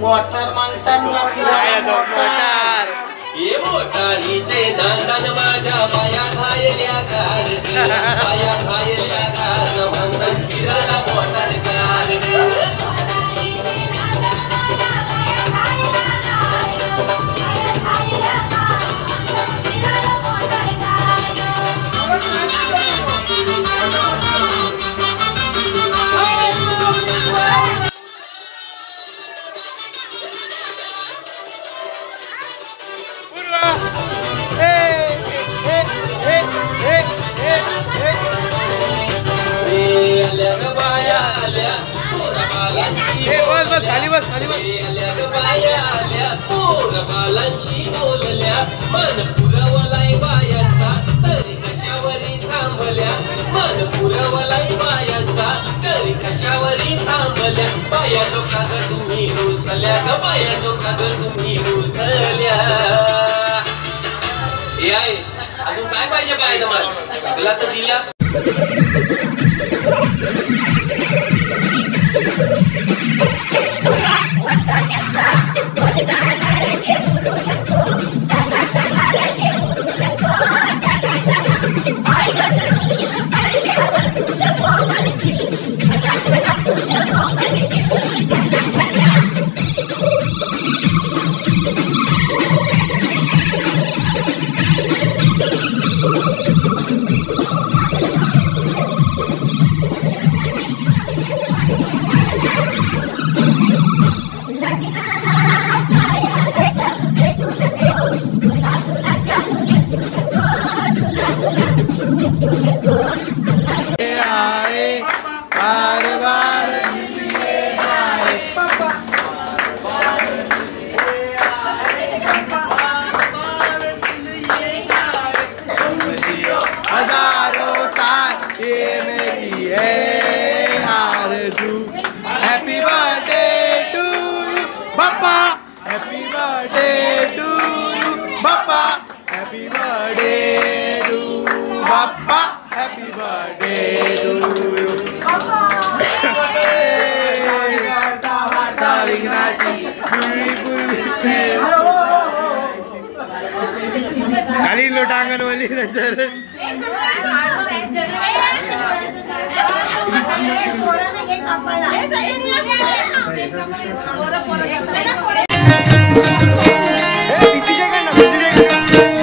Motor मागताना motor ये मोटारीचे नांदन माझ्या पाया खायल्या कार पाया खायल्या कार मांदन फिरायला मोटार कार मन पुरवलाय बायांचा तरी कशावरी थांबल्या मन पुरवलाय बायांचा तरी कशावरी थांबल्या बाया डोकाग तुम्ही रुसल्या ग बाया डोकाग तुम्ही रुसल्या याय अजून काय पाहिजे बायला मला सगळा तर दिला खाली लोटांगण वाली नजर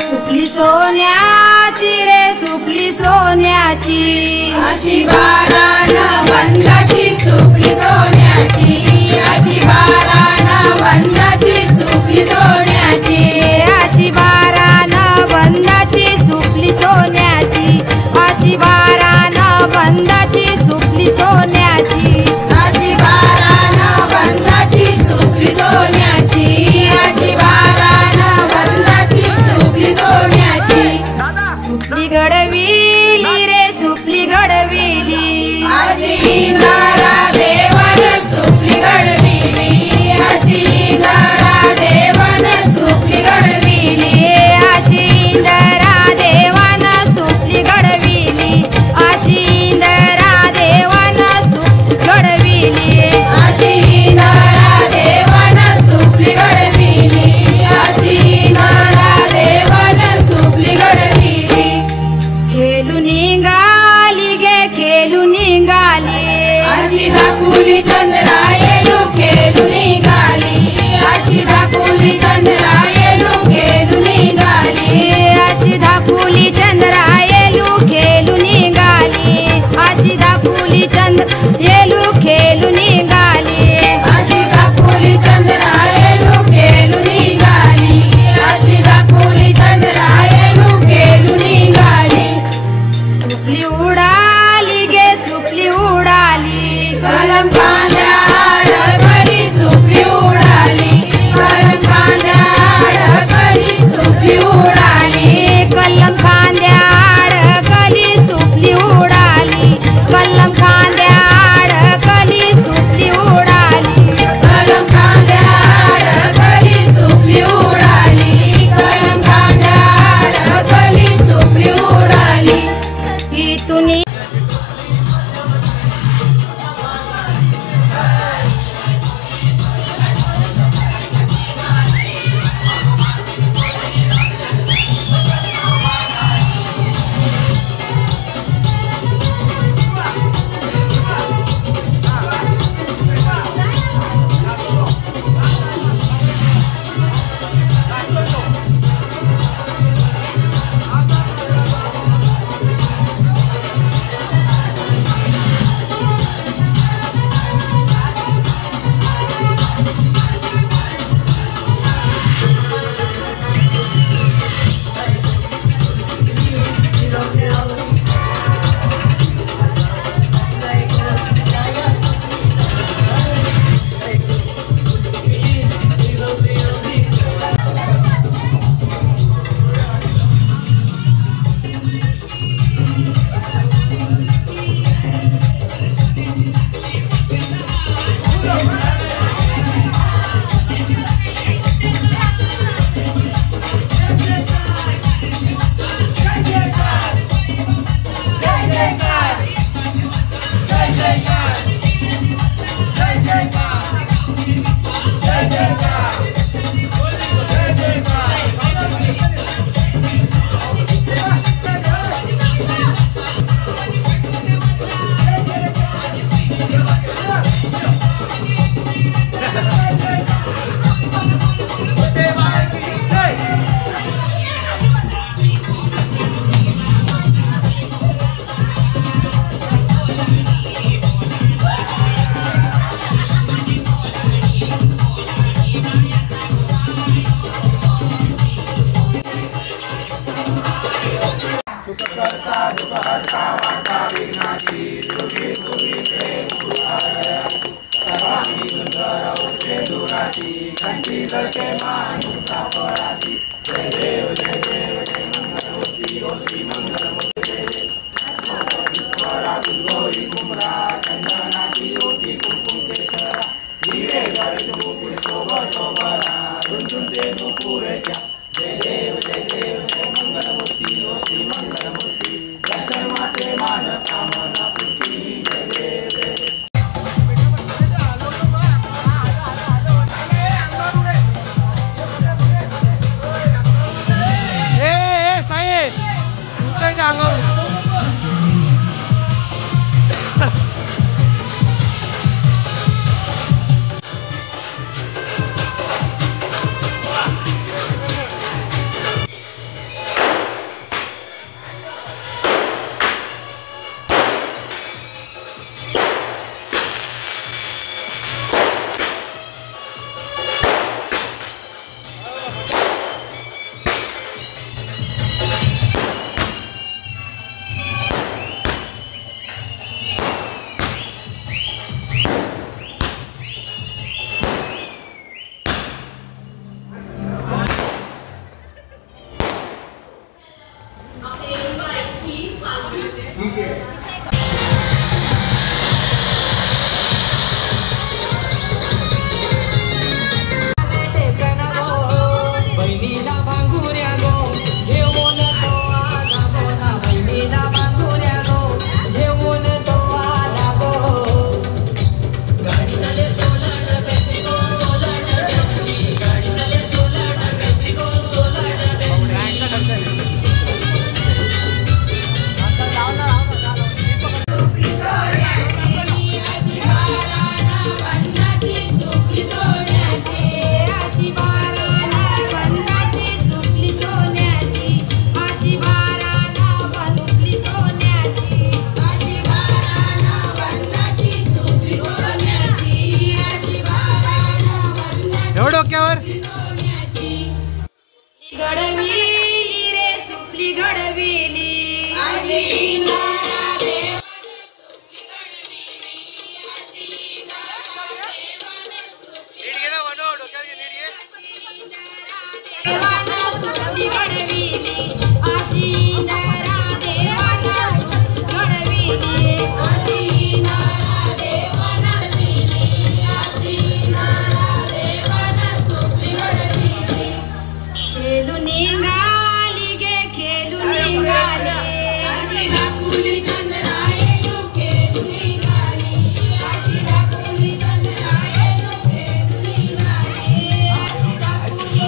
सुपली सोन्याची रे सुपली सोन्याची अशी बाराण बंधाची सुपली सोन्याची अशी बाराण बंधाची सुपली सोन्याची अशी बाराण बंधाची सुपली सोन्याची अशी बाराण बंधाची सुपली सोन्याची अशी बाराण बंधाची सुपली सोन्याची अशी बाराण बंधाची सुपली सोन्याची सुपली घडविली रे सुपली घडविली अशी इंदारा देवान सुपली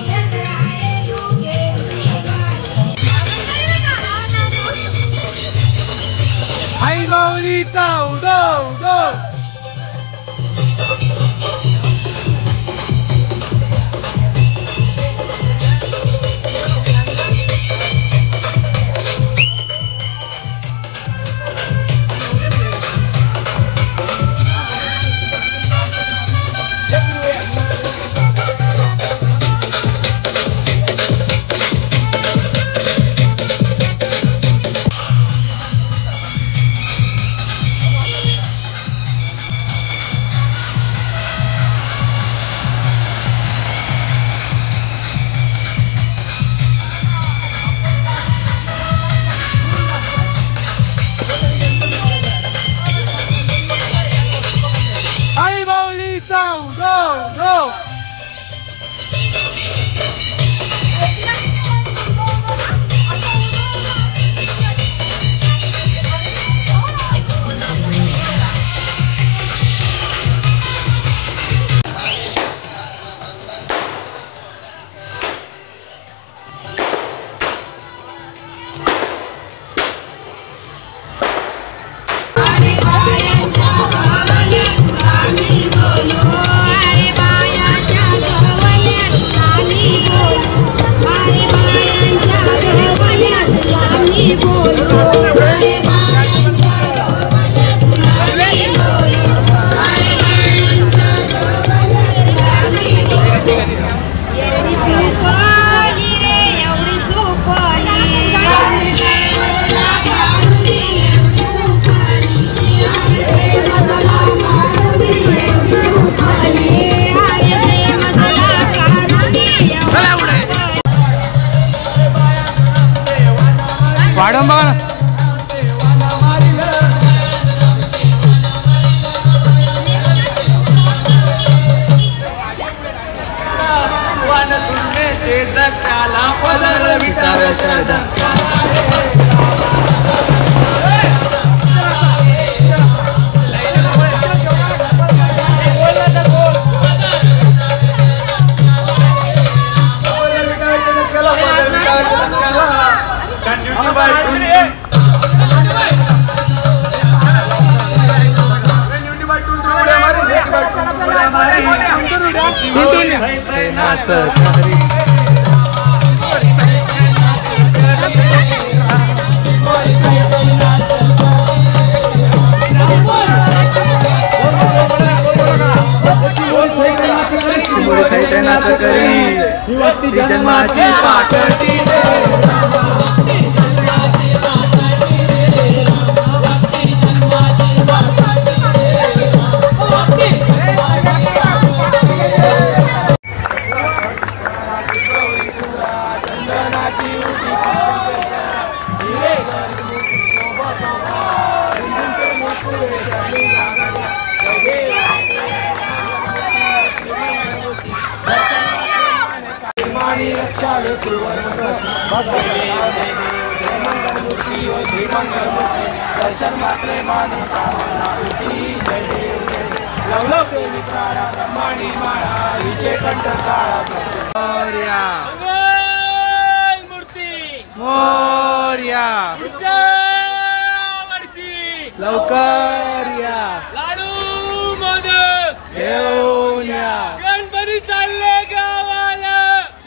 चंद्रायण बघा ना. वन दुर्मेचे धक्क्याला पदर विटाव्याच्या धक्क्याला जन्माची पाकटी मोरया लवकर या लाडू मोदक घेऊन या गणपती चालले गावाला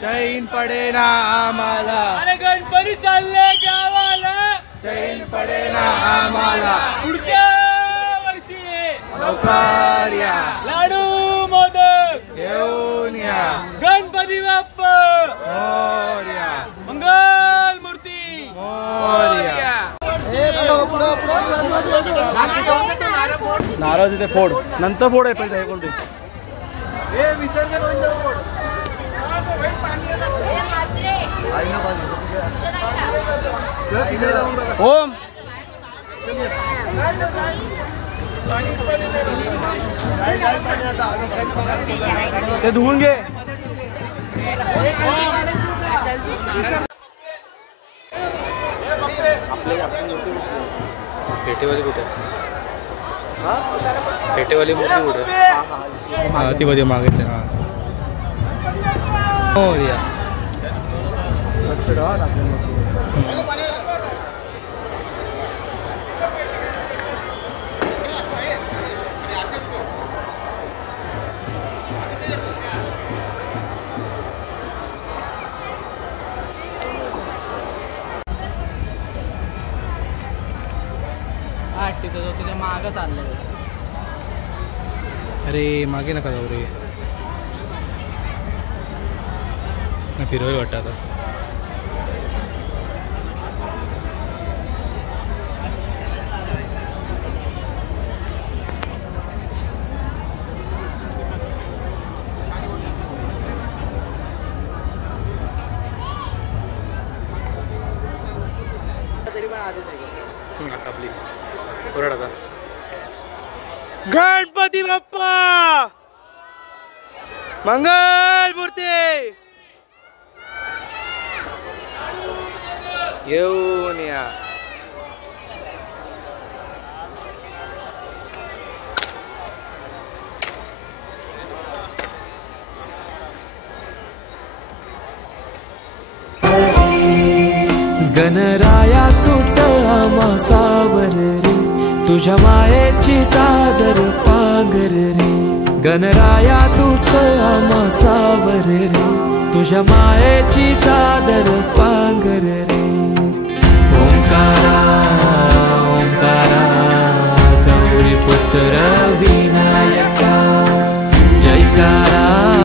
चैन पडेना आम्हाला अरे गणपती चालले गावाला चैन पडेना आम्हाला पुढच्या वर्षी लवकर या लाडू मोदक घेऊन या गणपती बाप्पा मोरया मंगल मूर्ती मोरया नारळ तिथे फोड नंतर फोड आहे पहिले बोलते ओम ते धुवून घे पेटेवाली कुठे पेटेवाली मूर्ती कुठे हा ती मध्ये मागेच आहे. हा मोरया लक्ष ठेवा ना आपल्या मूर्ती तिथं तुझ्या मागं चाललंय त्याच्या. अरे मागे नका जाऊ रे फिरवायला वाटतं आता आपली ओरड आता गणपती बाप्पा मंगल मूर्ती घेऊन या गणराया तुझं आमासावर रे तुझ्या मायेची चादर पांगर रे गणराया तुझं आमासावर रे तुझ्या मायेची चादर पांगर रे